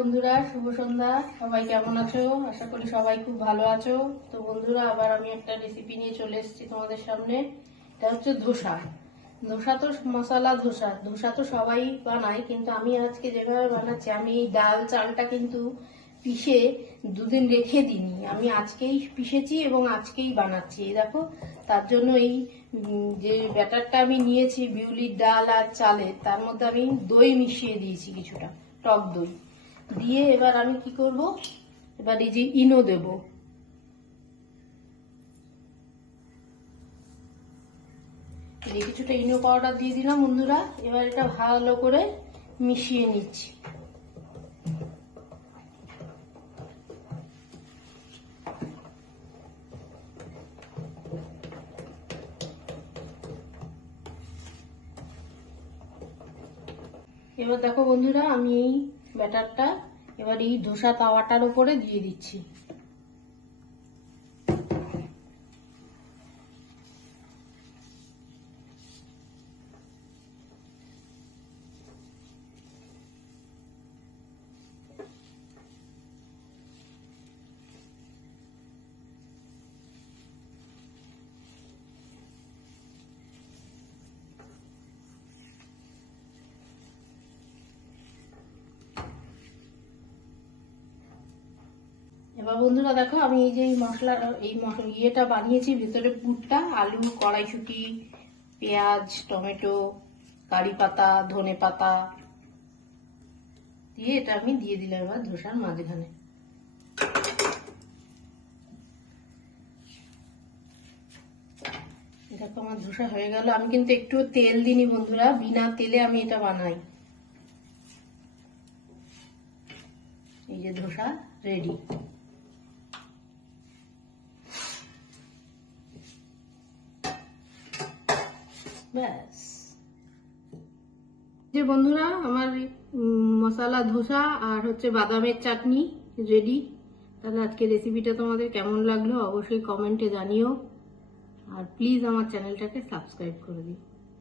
বন্ধুরা, শুভ সন্ধ্যা। সবাই কেমন আছো? আশা করি সবাই খুব ভালো আছো। তো বন্ধুরা, আবার আমি একটা রেসিপি নিয়ে চলে এসেছি তোমাদের সামনে। এটা হচ্ছে ধোসা। ধোসা তো মশলা ধোসা তো সবাই বানায়, কিন্তু আমি আজকে যেভাবে বানাচ্ছি, আমি এই ডাল চালটা কিন্তু পিষে দুদিন রেখে দিইনি, আমি আজকেই পিষেছি এবং আজকেই বানাচ্ছি। এই দেখো, তার জন্য এই যে ব্যাটারটা আমি নিয়েছি বিউলির ডাল আর চালের, তার মধ্যে আমি দই মিশিয়ে দিয়েছি, কিছুটা টক দই দিয়ে। এবার আমি কি করব, এবার এই যে ইনো দেব, এই কিছুটা ইনো পাউডার দিয়ে দিলাম বন্ধুরা। এবার এটা ভালো করে মিশিয়ে নিচ্ছি। এবার দেখো বন্ধুরা, আমি এই ব্যাটারটা এবার এই ধোসা তাওয়াটার উপরে দিয়ে দিচ্ছি। এবার বন্ধুরা দেখো, আমি এই যে এই ইয়েটা বানিয়েছি, ভেতরে পুরটা আলু, কড়াইশুঁটি, পেঁয়াজ, টমেটো, কারি পাতা, ধনে পাতা দিয়ে এটা আমি দিয়ে দিলাম এবার ধোসার মাঝখানে। দেখো আমার ধোসা হয়ে গেল। আমি কিন্তু একটু তেল দিইনি বন্ধুরা, বিনা তেলে আমি এটা বানাই। এই যে ধোসা রেডি। ব্যাস, যে বন্ধুরা আমার মশলা ধোসা আর হচ্ছে বাদামের চাটনি রেডি। তাহলে আজকে রেসিপিটা তোমাদের কেমন লাগলো অবশ্যই কমেন্টে জানিও, আর প্লিজ আমার চ্যানেলটাকে সাবস্ক্রাইব করে দিও।